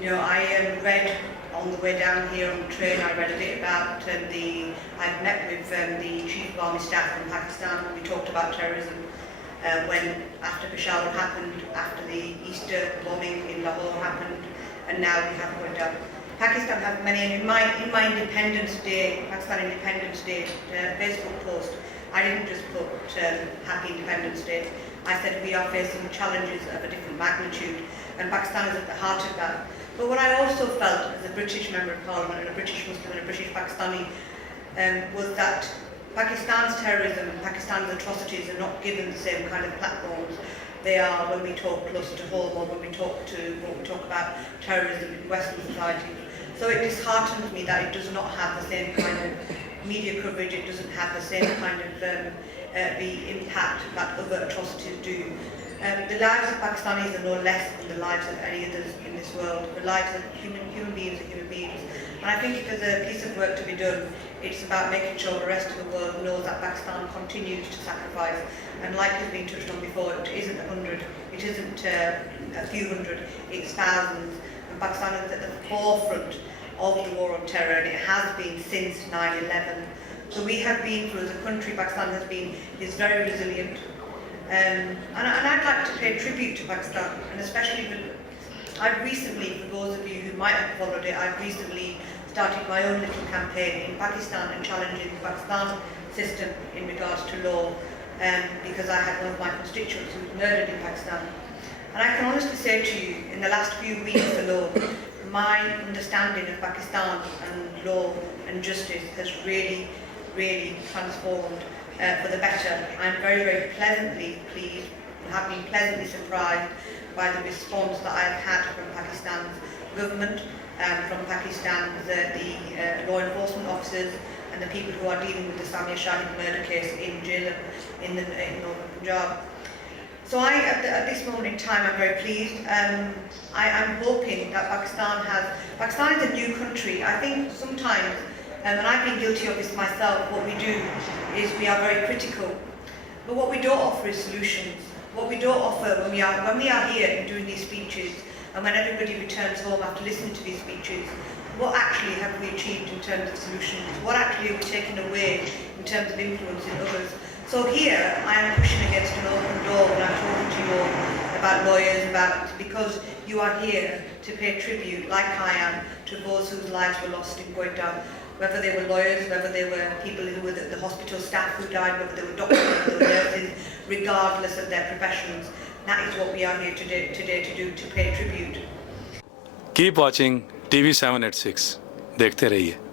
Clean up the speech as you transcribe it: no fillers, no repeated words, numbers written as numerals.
You know, I read on the way down here on the train, I read a bit about I've met with the Chief of Army Staff from Pakistan. We talked about terrorism when after Peshawar happened, after the Easter bombing in Lahore happened, and now we have Quetta. Pakistan has many, and in my Independence Day, Pakistan Independence Day Facebook post, I didn't just put Happy Independence Day. I said we are facing challenges of a different magnitude, and Pakistan is at the heart of that. But what I also felt as a British Member of Parliament and a British Muslim and a British Pakistani was that Pakistan's terrorism and Pakistan's atrocities are not given the same kind of platforms they are when we talk closer to home or when we talk about terrorism in Western society. So it disheartens me that it does not have the same kind of media coverage, it doesn't have the same kind of the impact that other atrocities do. The lives of Pakistanis are no less than the lives of any others in this world. The lives of human beings are human beings. And I think if there's a piece of work to be done, it's about making sure the rest of the world knows that Pakistan continues to sacrifice. And like has been touched on before, it isn't 100, it isn't a few hundred, it's thousands. And Pakistan is at the forefront of the war on terror, and it has been since 9/11. So we have been, as a country, Pakistan is very resilient. And I'd like to pay tribute to Pakistan, and especially I've recently, for those of you who might have followed it, I've recently started my own little campaign in Pakistan and challenging the Pakistan system in regards to law, because I had one of my constituents who was murdered in Pakistan. And I can honestly say to you, in the last few weeks alone, my understanding of Pakistan and law and justice has really, really transformed for the better. I'm very, very pleasantly pleased and have been pleasantly surprised by the response that I've had from Pakistan's government, from Pakistan's the law enforcement officers and the people who are dealing with the Naz Shah murder case in jail in northern Punjab. So at this moment in time, I'm very pleased. I'm hoping that Pakistan is a new country. I think sometimes, and I've been guilty of this myself, what we do is we are very critical. But what we don't offer is solutions. What we don't offer when we are here and doing these speeches, and when everybody returns home after listening to these speeches, what actually have we achieved in terms of solutions? What actually have we taken away in terms of influencing others? So here, I am pushing against an open door when I'm talking to you all about lawyers, because you are here to pay tribute, like I am, to those whose lives were lost in Quetta. Whether they were lawyers, whether they were people who were the hospital staff who died, whether they were doctors, whether they were nurses, regardless of their professions. That is what we are here today to do, to pay tribute. Keep watching TV 7 at 6. देखते रहिए.